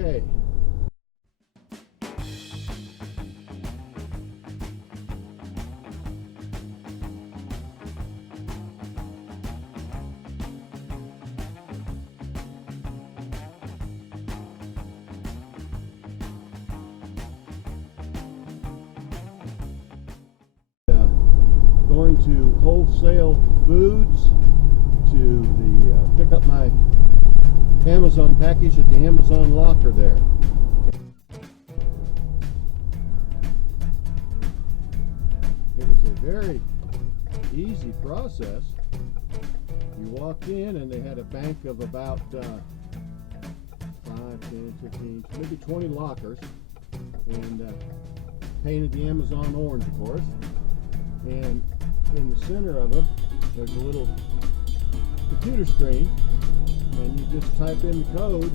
Okay. Going to wholesale foods to the pick up my Amazon package at the Amazon locker there. It was a very easy process. You walked in and they had a bank of about 5, 10, 15, maybe 20 lockers, and painted the Amazon orange, of course. And in the center of them, there's a little computer screen, and you just type in the code,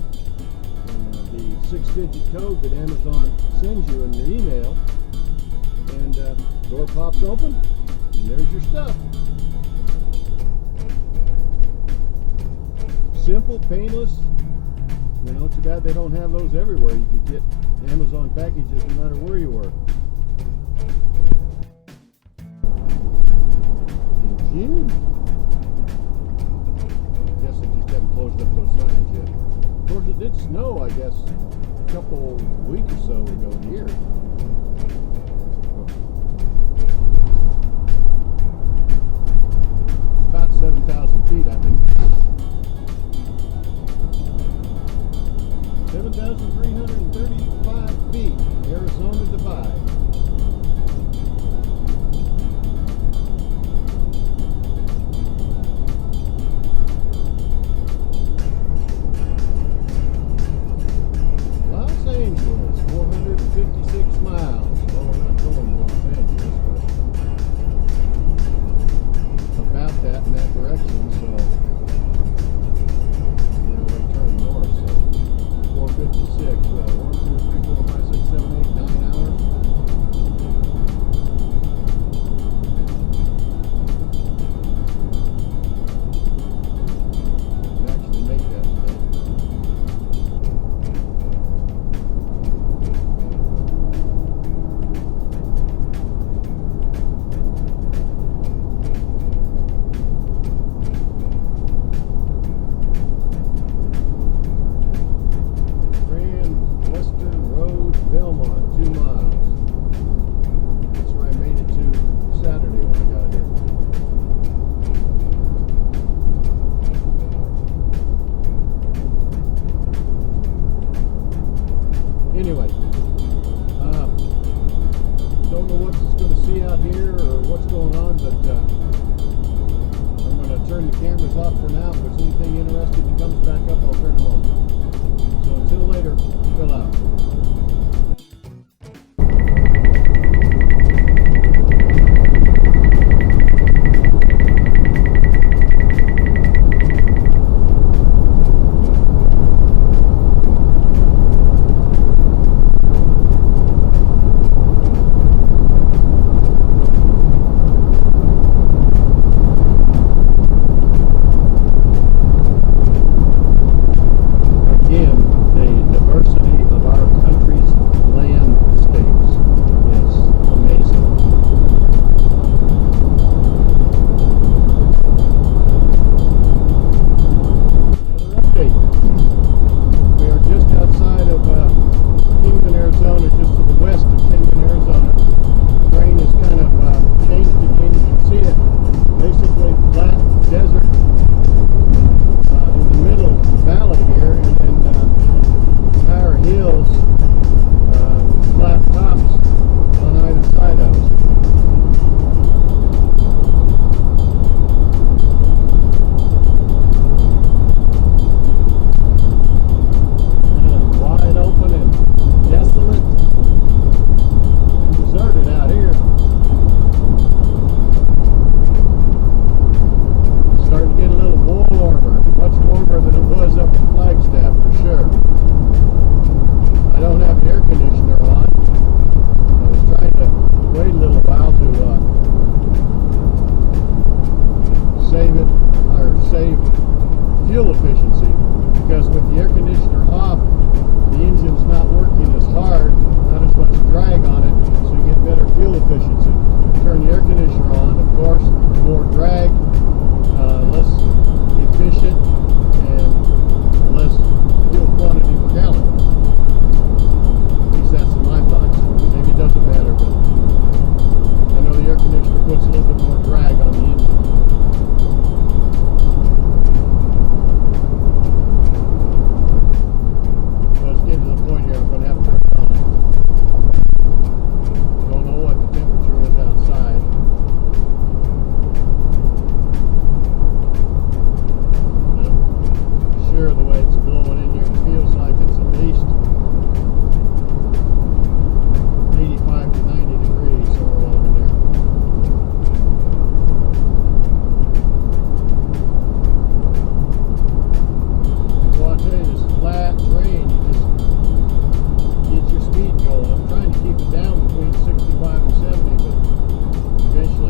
the 6-digit code that Amazon sends you in your email, and door pops open, and there's your stuff. Simple, painless. You know, too bad they don't have those everywhere. You could get Amazon packages no matter where you were. June? I guess they just haven't closed up those signs yet. Of course, it did snow, I guess, a couple weeks or so ago here. It's about 7,000 feet, I think. 7,335 feet, Arizona Divide. Anyway, don't know what it's going to see out here or what's going on, but I'm going to turn the cameras off for now. If there's anything interesting that comes back up, I'll turn them on. So until later, Phil out. Again, the diversity of our country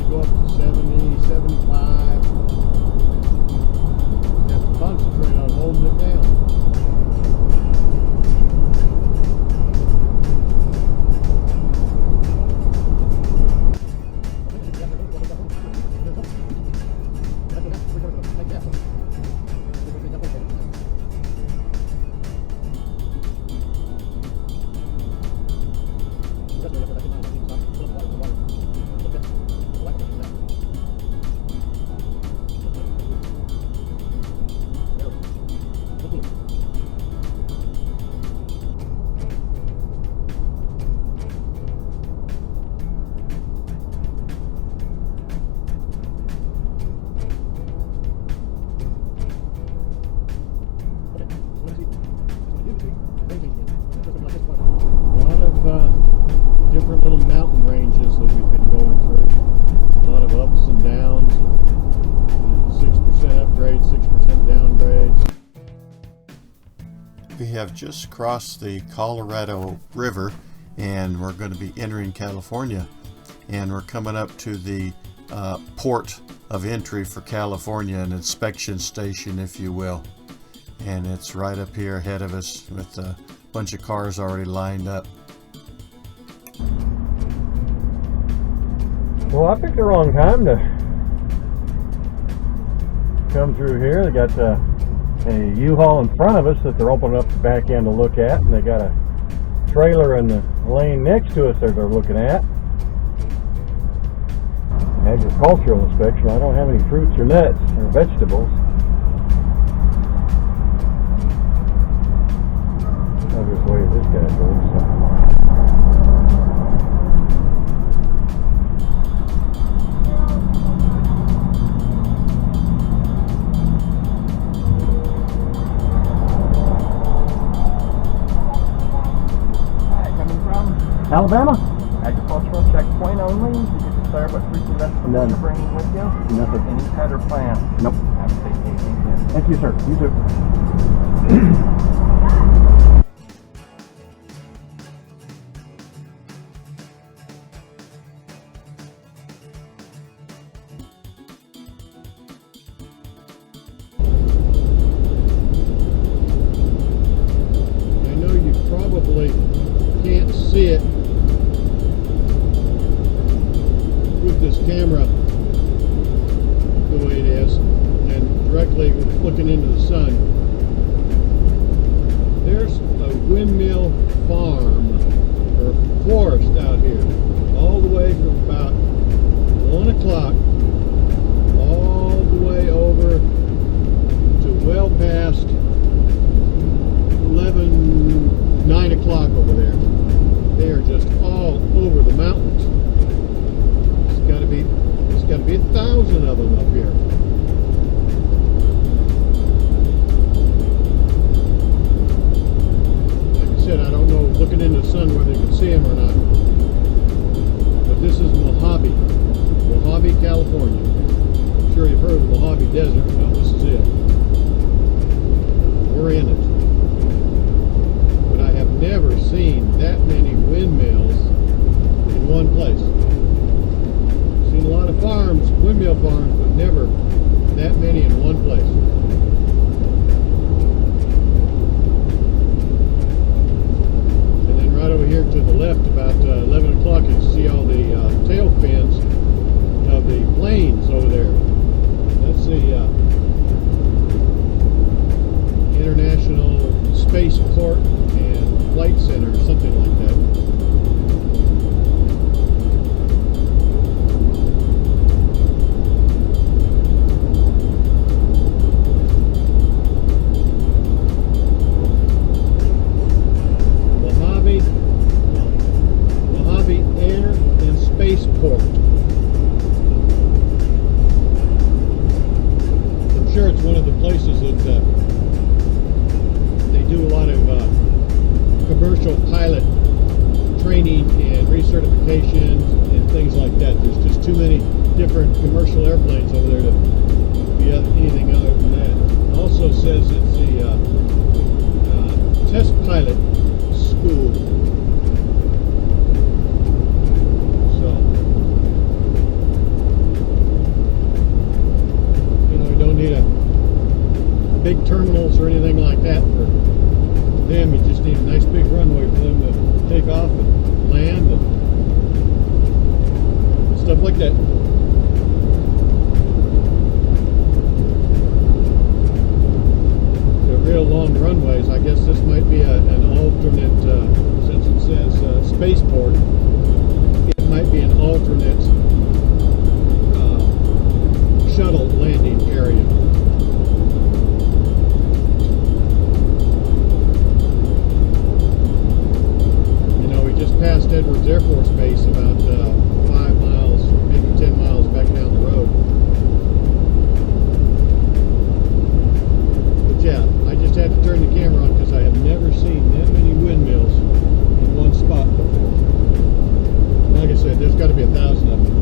go up to 70, 75. You have to concentrate on holding it down. Different little mountain ranges that we've been going through. A lot of ups and downs, 6% upgrades, 6% downgrades. We have just crossed the Colorado River and we're going to be entering California, and we're coming up to the port of entry for California, an inspection station if you will, and it's right up here ahead of us with a bunch of cars already lined up. Well, I picked the wrong time to come through here. They got a U-Haul in front of us that they're opening up the back end to look at, and they got a trailer in the lane next to us that they're looking at. Agricultural inspection. I don't have any fruits or nuts or vegetables. I'll just wave this guy goes. Alabama? Agricultural checkpoint only. Did you declare what fruits and vegetables you're bringing with you? Nothing. Any pet or plant? Nope. Have a safe day. Thank you. Thank you, sir. You too. I know you probably can't see it with this camera the way it is and directly looking into the sun. There's a windmill farm or forest out here all the way from about 1 o'clock all the way over to well past 9 o'clock over there. They are just all over the mountains. There's got to be 1,000 of them up here. Like I said, I don't know, looking into the sun, whether you can see them or not. But this is Mojave, California. I'm sure you've heard of the Mojave Desert. Well, this is it. We're in it. Never seen that many windmills in one place. Seen a lot of farms, windmill farms, but never that many in one place. And then right over here to the left, about 11 o'clock, you can see all the tail fins of the planes over there. That's the International Spaceport and Flight Center or something like that. Mojave Air and Spaceport. I'm sure it's one of the places that they do a lot of commercial pilot training and recertifications and things like that. There's just too many different commercial airplanes over there to be anything other than that. It also says it's the test pilot school. So terminals or anything like that for them. You just need a nice big runway for them to take off and land and stuff like that. The real long runways, I guess this might be an alternate, since it says spaceport, it might be an alternate shuttle landing area. You know, we just passed Edwards Air Force Base about 5 miles, maybe 10 miles back down the road. But yeah, I just had to turn the camera on because I have never seen that many windmills in one spot before. Like I said, there's got to be 1,000 of them.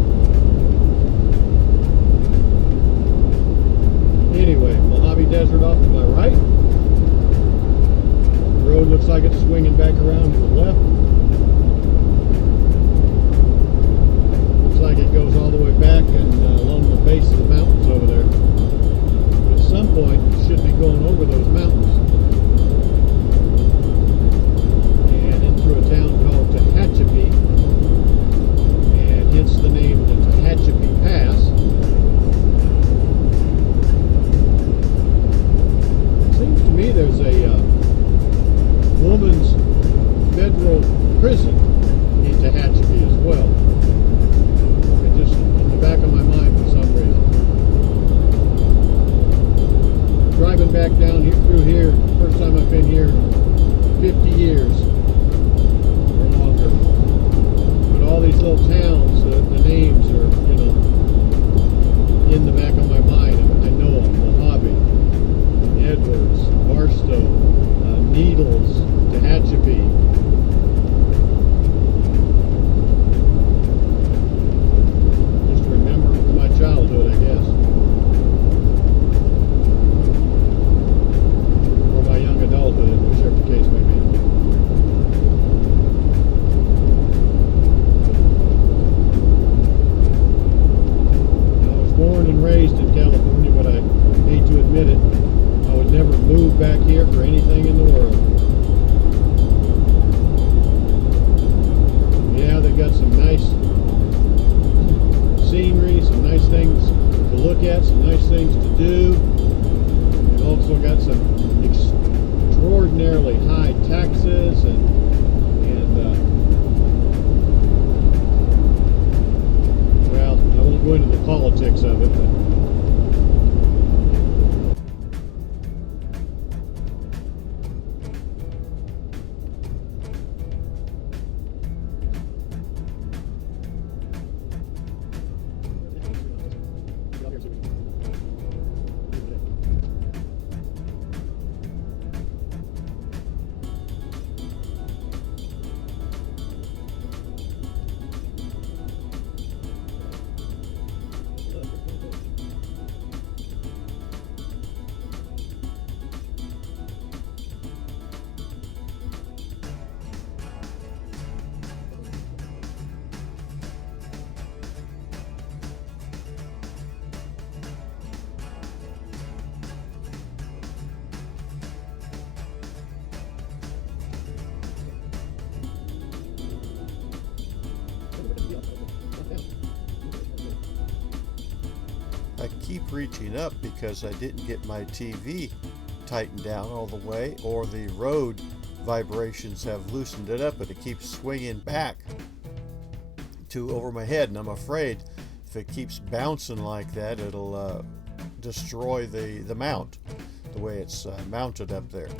Anyway, Mojave Desert off to my right. The road looks like it's swinging back around to the left. Looks like it goes all the way back and along the base of the mountains over there. But at some point, you should be going over those mountains. And in through a town called Tehachapi. And hence the name the Tehachapi Pass. Seems to me there's a woman's federal prison in Tehachapi as well. It just in the back of my mind for some reason. Driving back down here through here, first time I've been here 50 years or longer. But all these little towns, the names are, you know, in the back of my mind. I know them. Mojave, Edwards, Barstow, Needles, Tehachapi. Just remember from my childhood, I guess. Or my young adulthood, whichever the case may be. I was born and raised in California, but I hate to admit it, I would never move back here for anything in the world. Yeah, they got some nice scenery, some nice things to look at, some nice things to do. They've also got some extraordinarily high taxes and well, I won't go into the politics of it, but I keep reaching up because I didn't get my TV tightened down all the way, or the road vibrations have loosened it up, but it keeps swinging back to over my head, and I'm afraid if it keeps bouncing like that, it'll destroy the mount, the way it's mounted up there.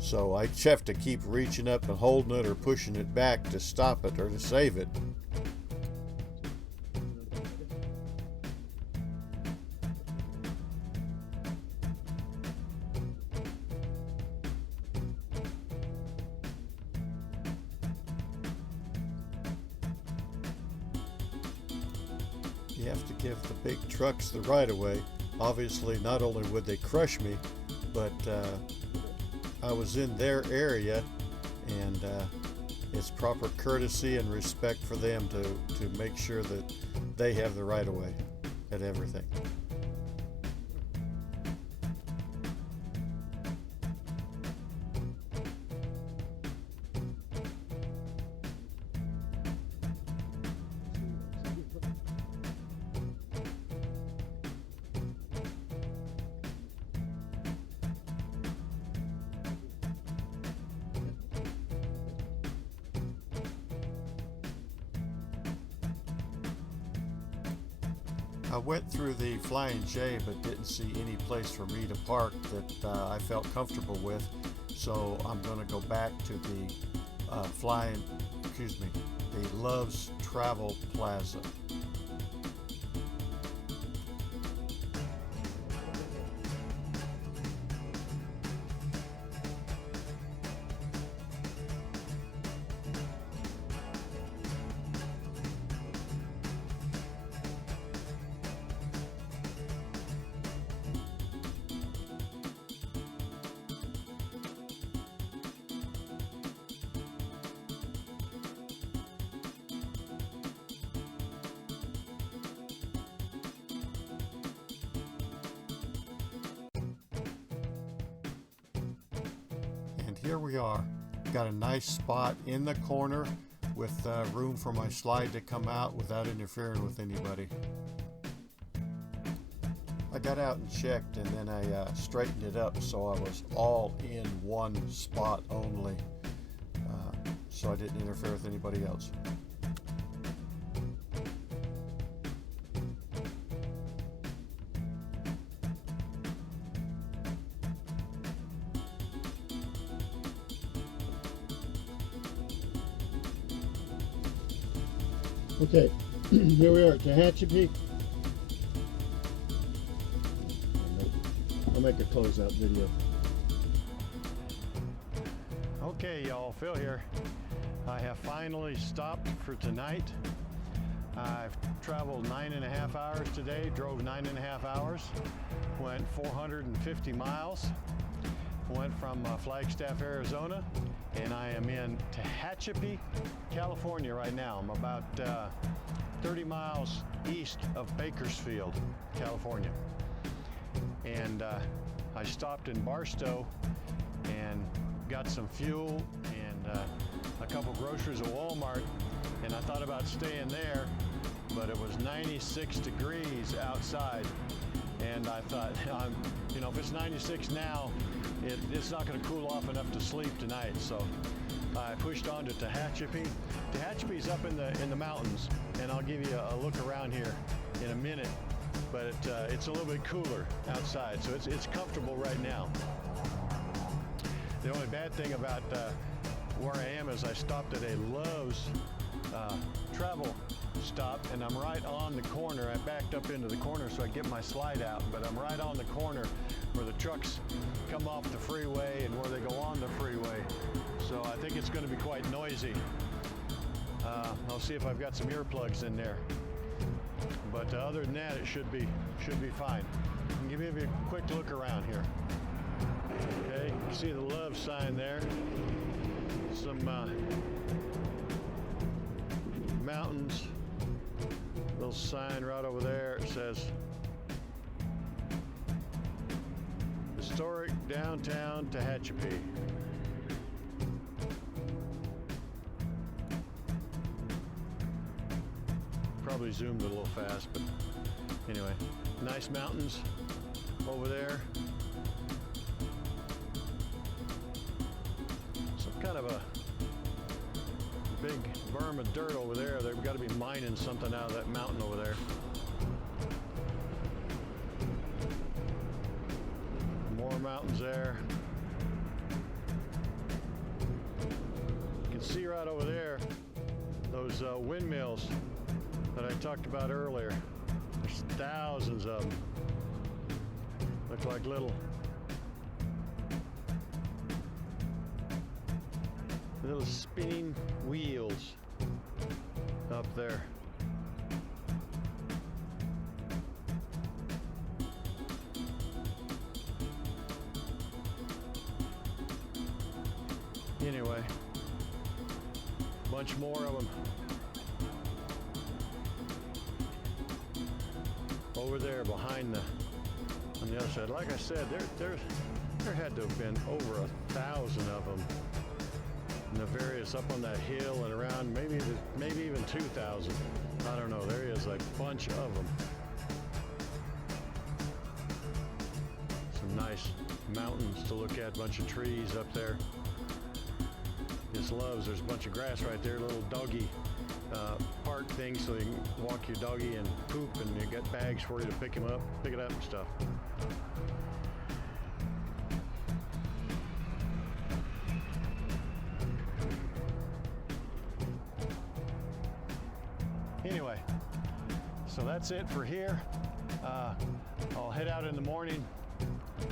So I have to keep reaching up and holding it or pushing it back to stop it or to save it. You have to give the big trucks the right of way. Obviously, not only would they crush me, but I was in their area, and it's proper courtesy and respect for them to make sure that they have the right of way at everything. I went through the Flying J but didn't see any place for me to park that I felt comfortable with, so I'm going to go back to the the Love's Travel Plaza. And here we are. Got a nice spot in the corner with room for my slide to come out without interfering with anybody. I got out and checked, and then I straightened it up so I was all in one spot only, so I didn't interfere with anybody else. Okay, here we are at Tehachapi. I'll make a closeout video. Okay, y'all, Phil here. I have finally stopped for tonight. I've traveled 9.5 hours today, drove 9.5 hours, went 450 miles, went from Flagstaff, Arizona, and I am in Tehachapi, California right now. I'm about 30 miles east of Bakersfield, California. And I stopped in Barstow and got some fuel and a couple groceries at Walmart, and I thought about staying there, but it was 96 degrees outside, and I thought, you know, if it's 96 now, it's not going to cool off enough to sleep tonight. So I pushed on to Tehachapi. Tehachapi's up in the mountains, and I'll give you a look around here in a minute. But it's a little bit cooler outside, so it's comfortable right now. The only bad thing about where I am is I stopped at a Love's travel stop, and I'm right on the corner. I backed up into the corner so I get my slide out, but I'm right on the corner where the trucks come off the freeway and where they go on the freeway. So I think it's going to be quite noisy. I'll see if I've got some earplugs in there. But other than that, it should be fine. I'll give you a quick look around here. Okay, you can see the Love sign there. Some mountains. Little sign right over there. It says Historic Downtown Tehachapi. Probably zoomed a little fast, but anyway, nice mountains over there. Some kind of a big berm of dirt over there. They've got to be mining something out of that mountain over there. More mountains there. You can see right over there those windmills that I talked about earlier. There's thousands of them. Look like little spinning wheels up there. Anyway, bunch more of them over there behind on the other side. Like I said, there had to have been over 1,000 of them. And the various up on that hill and around, maybe even 2,000. I don't know. There is a bunch of them. Some nice mountains to look at. Bunch of trees up there. Just Loves. There's a bunch of grass right there. Little doggy park cart thing so you can walk your doggy and poop, and you got bags for you to pick it up and stuff. Anyway, so that's it for here. I'll head out in the morning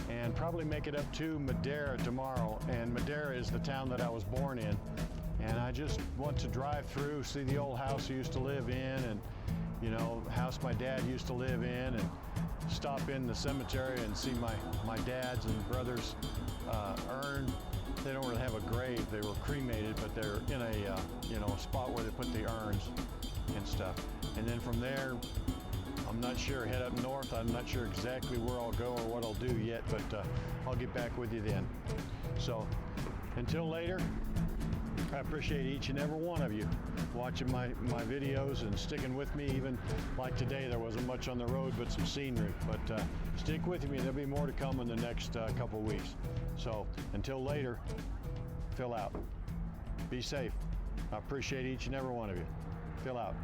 and probably make it up to Madera tomorrow. And Madera is the town that I was born in. And I just want to drive through, see the old house I used to live in, and you know, house my dad used to live in, and stop in the cemetery and see my dad's and brother's urn. They don't really have a grave, they were cremated, but they're in a you know, a spot where they put the urns and stuff. And then from there, I'm not sure, head up north. I'm not sure exactly where I'll go or what I'll do yet, but I'll get back with you then. So until later, I appreciate each and every one of you watching my videos and sticking with me. Even like today, there wasn't much on the road but some scenery, but stick with me. There'll be more to come in the next couple weeks. So until later, Phil out. Be safe. I appreciate each and every one of you. Phil out.